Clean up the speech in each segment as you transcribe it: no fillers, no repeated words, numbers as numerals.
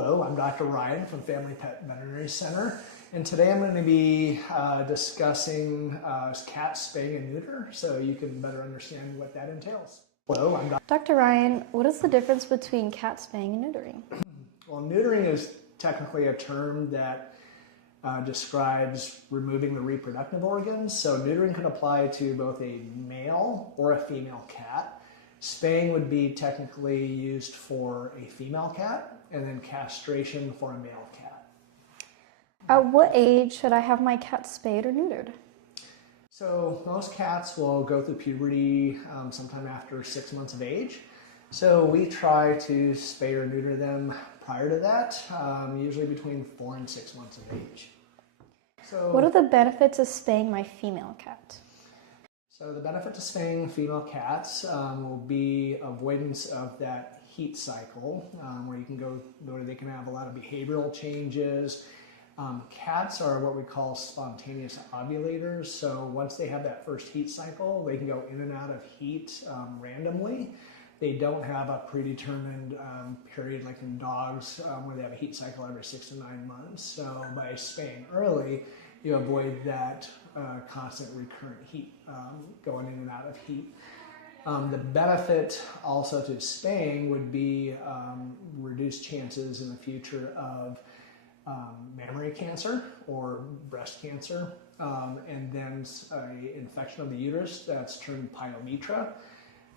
Hello, I'm Dr. Ryan from Family Pet Veterinary Center, and today I'm going to be discussing cat spaying and neuter, so you can better understand what that entails. Hello, I'm Dr. Ryan, what is the difference between cat spaying and neutering? Well, neutering is technically a term that describes removing the reproductive organs, so neutering can apply to both a male or a female cat. Spaying would be technically used for a female cat, and then castration for a male cat. At what age should I have my cat spayed or neutered? So most cats will go through puberty sometime after 6 months of age. So we try to spay or neuter them prior to that, usually between 4 and 6 months of age. So, what are the benefits of spaying my female cat? So the benefit to spaying female cats will be avoidance of that heat cycle, where they can have a lot of behavioral changes. Cats are what we call spontaneous ovulators, so once they have that first heat cycle, they can go in and out of heat randomly. They don't have a predetermined period like in dogs where they have a heat cycle every 6 to 9 months. So by spaying early, you avoid that constant recurrent heat, going in and out of heat. The benefit also to spaying would be reduced chances in the future of mammary cancer or breast cancer, and then an infection of the uterus that's termed pyometra.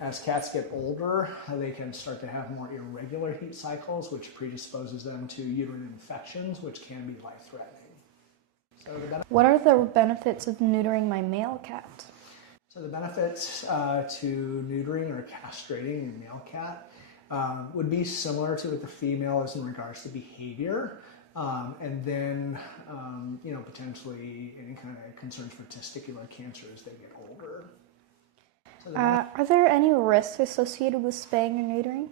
As cats get older, they can start to have more irregular heat cycles, which predisposes them to uterine infections, which can be life-threatening. So what are the benefits of neutering my male cat? So the benefits to neutering or castrating a male cat would be similar to what the female is in regards to behavior, and then potentially any kind of concerns for testicular cancer as they get older. So are there any risks associated with spaying or neutering?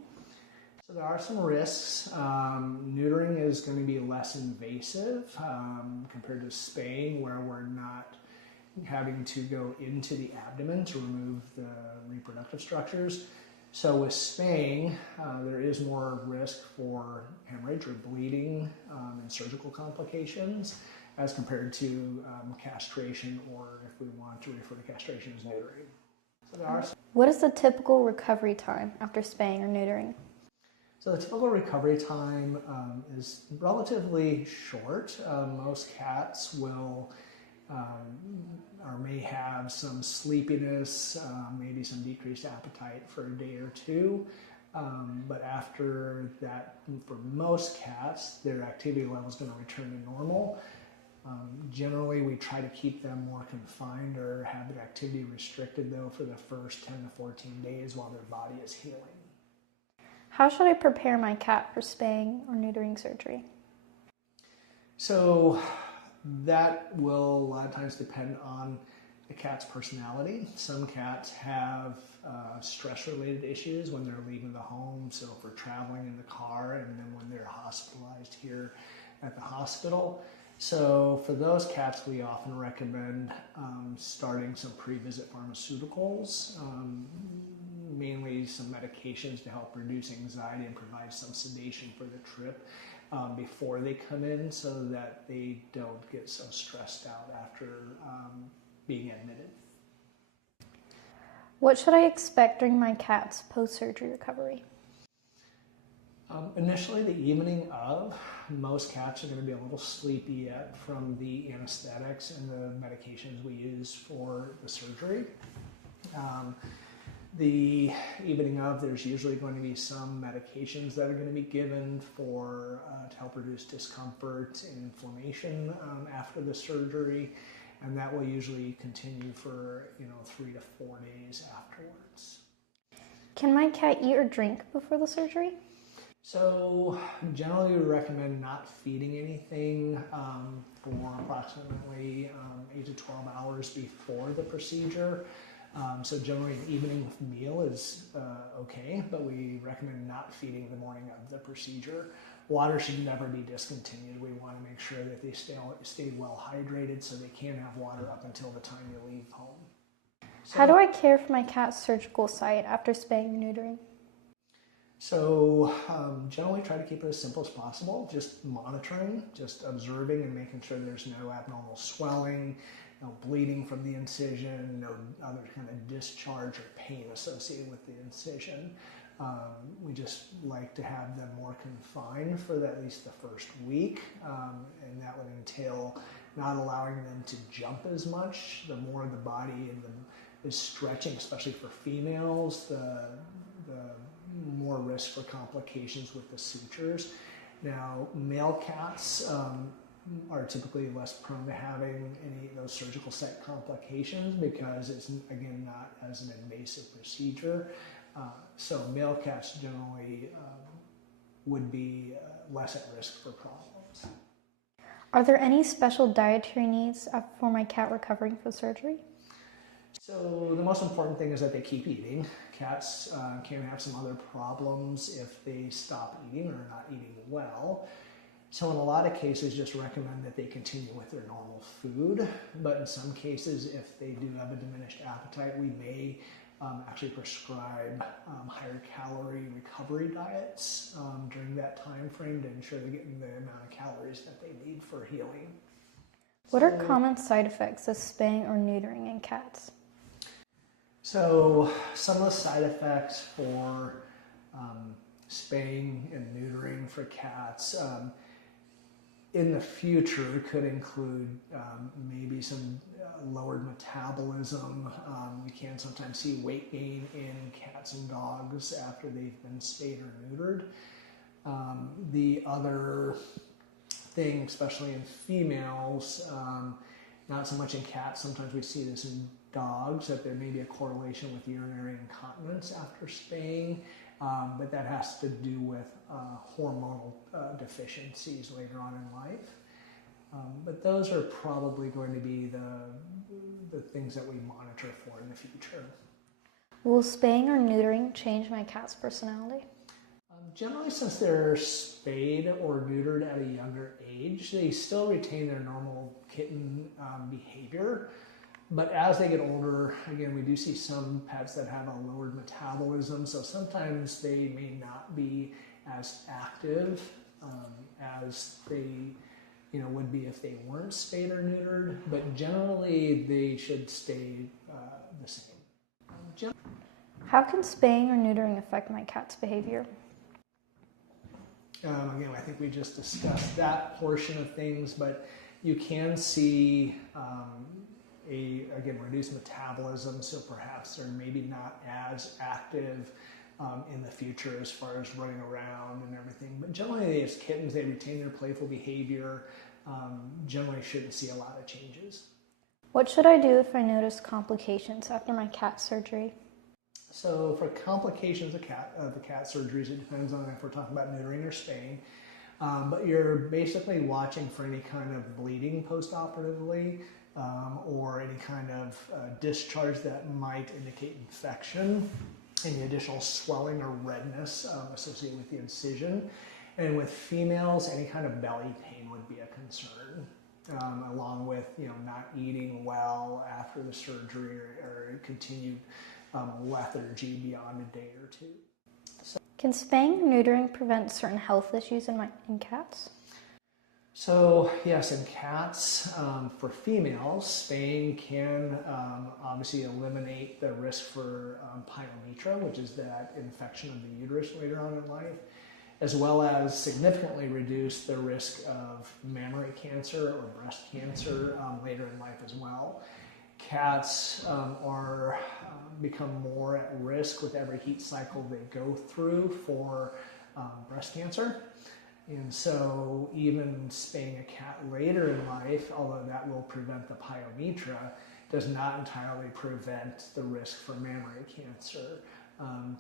So there are some risks. Neutering is going to be less invasive compared to spaying, where we're not having to go into the abdomen to remove the reproductive structures. So with spaying, there is more risk for hemorrhage or bleeding and surgical complications as compared to castration, or if we want to refer to castration as neutering. So what is the typical recovery time after spaying or neutering? So the typical recovery time is relatively short. Most cats will or may have some sleepiness, maybe some decreased appetite for a day or two. But after that, for most cats, their activity level is going to return to normal. Generally, we try to keep them more confined or have their activity restricted, though, for the first 10 to 14 days while their body is healing. How should I prepare my cat for spaying or neutering surgery? So that will a lot of times depend on the cat's personality. Some cats have stress-related issues when they're leaving the home, so for traveling in the car, and then when they're hospitalized here at the hospital. So for those cats, we often recommend starting some pre-visit pharmaceuticals, mainly some medications to help reduce anxiety and provide some sedation for the trip before they come in, so that they don't get so stressed out after being admitted. What should I expect during my cat's post-surgery recovery? Initially, the evening of, most cats are going to be a little sleepy yet from the anesthetics and the medications we use for the surgery. The evening of, there's usually going to be some medications that are going to be given for to help reduce discomfort and inflammation after the surgery, and that will usually continue for 3 to 4 days afterwards. Can my cat eat or drink before the surgery? So generally we recommend not feeding anything for approximately 8 to 12 hours before the procedure. So generally an evening meal is okay, but we recommend not feeding the morning of the procedure. Water should never be discontinued. We want to make sure that they stay well hydrated so they can have water up until the time you leave home. How do I care for my cat's surgical site after spaying or neutering? So generally try to keep it as simple as possible, just monitoring, just observing and making sure there's no abnormal swelling, no bleeding from the incision, no other kind of discharge or pain associated with the incision. We just like to have them more confined for at least the first week, and that would entail not allowing them to jump as much. The more the body is stretching, especially for females, the more risk for complications with the sutures. Now, male cats are typically less prone to having any of those surgical set complications because it's, again, not as an invasive procedure. So male cats generally would be less at risk for problems. Are there any special dietary needs for my cat recovering from surgery? So the most important thing is that they keep eating. Cats can have some other problems if they stop eating or not eating well. So in a lot of cases, just recommend that they continue with their normal food. But in some cases, if they do have a diminished appetite, we may actually prescribe higher calorie recovery diets during that time frame to ensure they're getting the amount of calories that they need for healing. What are common side effects of spaying or neutering in cats? So some of the side effects for spaying and neutering for cats in the future could include maybe some lowered metabolism. We can sometimes see weight gain in cats and dogs after they've been spayed or neutered. The other thing, especially in females, not so much in cats, sometimes we see this in dogs, that there may be a correlation with urinary incontinence after spaying, but that has to do with hormonal deficiencies later on in life. But those are probably going to be the things that we monitor for in the future. Will spaying or neutering change my cat's personality? Generally, since they're spayed or neutered at a younger age, they still retain their normal kitten behavior. But as they get older, again, we do see some pets that have a lowered metabolism, so sometimes they may not be as active as they would be if they weren't spayed or neutered, but generally they should stay the same. How can spaying or neutering affect my cat's behavior? Again, I think we just discussed that portion of things, but you can see reduced metabolism, so perhaps they're maybe not as active in the future as far as running around and everything. But generally, as kittens, they retain their playful behavior. Generally shouldn't see a lot of changes. What should I do if I notice complications after my cat surgery? So for complications of the cat surgeries, it depends on if we're talking about neutering or spaying. But you're basically watching for any kind of bleeding post-operatively or any kind of discharge that might indicate infection, any additional swelling or redness associated with the incision. And with females, any kind of belly pain would be a concern, along with not eating well after the surgery or continued lethargy beyond a day or two. Can spaying or neutering prevent certain health issues in cats? So yes, in cats, for females, spaying can obviously eliminate the risk for pyometra, which is that infection of the uterus later on in life, as well as significantly reduce the risk of mammary cancer or breast cancer later in life as well. Cats become more at risk with every heat cycle they go through for breast cancer. And so even spaying a cat later in life, although that will prevent the pyometra, does not entirely prevent the risk for mammary cancer.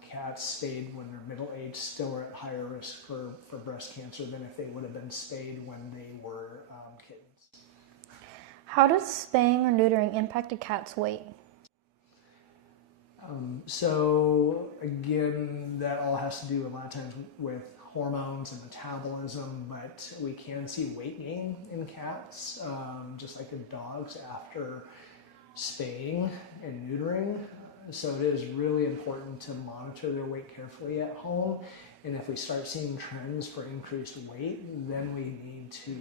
Cats spayed when they're middle-aged still are at higher risk for breast cancer than if they would have been spayed when they were kittens. How does spaying or neutering impact a cat's weight? So again, that all has to do a lot of times with hormones and metabolism, but we can see weight gain in cats, just like in dogs after spaying and neutering. So it is really important to monitor their weight carefully at home. And if we start seeing trends for increased weight, then we need to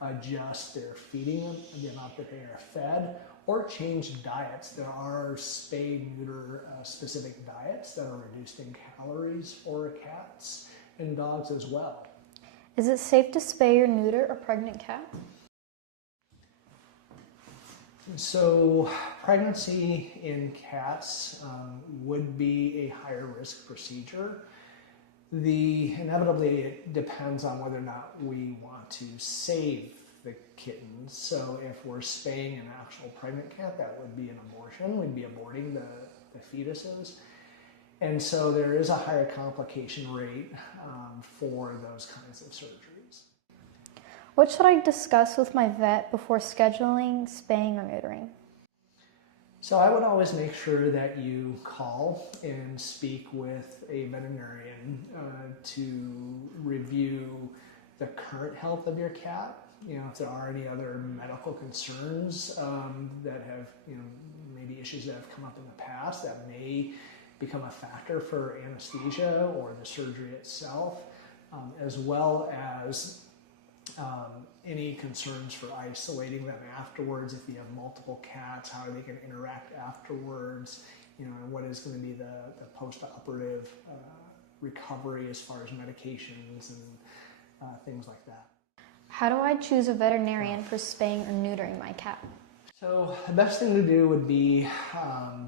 adjust their feeding, the amount that they are fed, or change diets. There are spay neuter specific diets that are reduced in calories for cats and dogs as well. Is it safe to spay or neuter a pregnant cat? So pregnancy in cats would be a higher risk procedure. Inevitably, it depends on whether or not we want to save the kittens. So if we're spaying an actual pregnant cat, that would be an abortion. We'd be aborting the fetuses. And so there is a higher complication rate for those kinds of surgeries. What should I discuss with my vet before scheduling spaying or neutering? So I would always make sure that you call and speak with a veterinarian to review the current health of your cat. If there are any other medical concerns that have, maybe issues that have come up in the past that may become a factor for anesthesia or the surgery itself, as well as any concerns for isolating them afterwards. If you have multiple cats, how are they going to interact afterwards? And what is going to be the post-operative recovery as far as medications and things like that. How do I choose a veterinarian for spaying or neutering my cat? So the best thing to do would be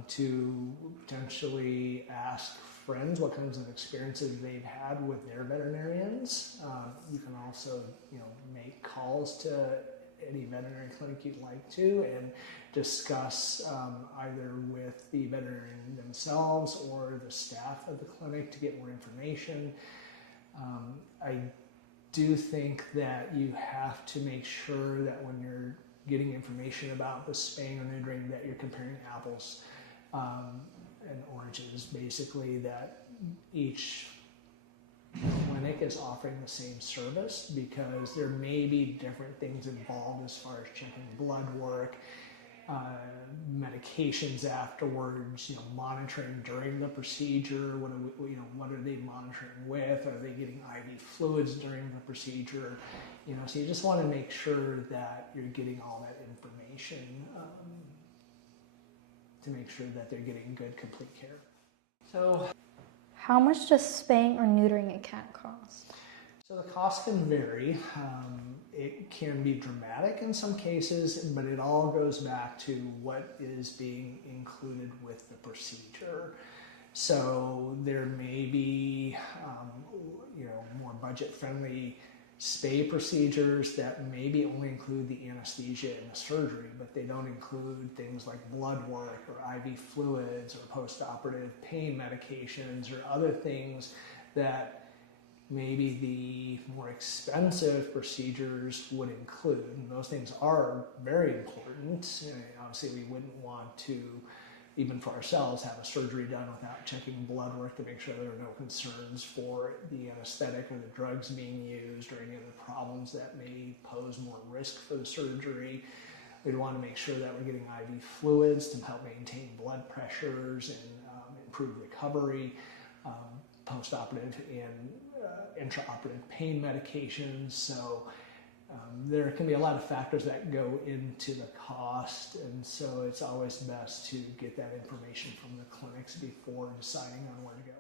to potentially ask friends what kinds of experiences they've had with their veterinarians. You can also, make calls to any veterinary clinic you'd like to and discuss either with the veterinarian themselves or the staff of the clinic to get more information. I do think that you have to make sure that when you're getting information about the spaying or neutering that you're comparing apples and oranges, basically, that each clinic is offering the same service, because there may be different things involved as far as checking blood work, medications afterwards, monitoring during the procedure. What are they monitoring with? Are they getting IV fluids during the procedure? So you just want to make sure that you're getting all that information to make sure that they're getting good, complete care. So, how much does spaying or neutering a cat cost? So the cost can vary. It can be dramatic in some cases, but it all goes back to what is being included with the procedure. So there may be, more budget-friendly spay procedures that maybe only include the anesthesia and the surgery, but they don't include things like blood work or IV fluids or post-operative pain medications or other things that maybe the more expensive procedures would include. And those things are very important. Obviously, we wouldn't want to, even for ourselves, have a surgery done without checking blood work to make sure there are no concerns for the anesthetic or the drugs being used or any other problems that may pose more risk for the surgery. We'd want to make sure that we're getting IV fluids to help maintain blood pressures and improve recovery, post-operative and intraoperative pain medications. So there can be a lot of factors that go into the cost, and so it's always best to get that information from the clinics before deciding on where to go.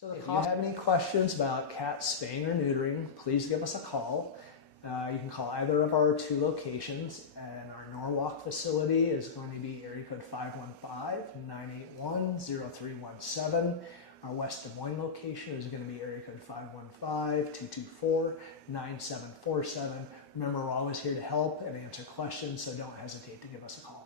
So if you have any questions about cat spaying or neutering, please give us a call. You can call either of our two locations, and our Norwalk facility is going to be area code 515-981-0317. Our West Des Moines location is going to be area code 515-224-9747. Remember, we're always here to help and answer questions, so don't hesitate to give us a call.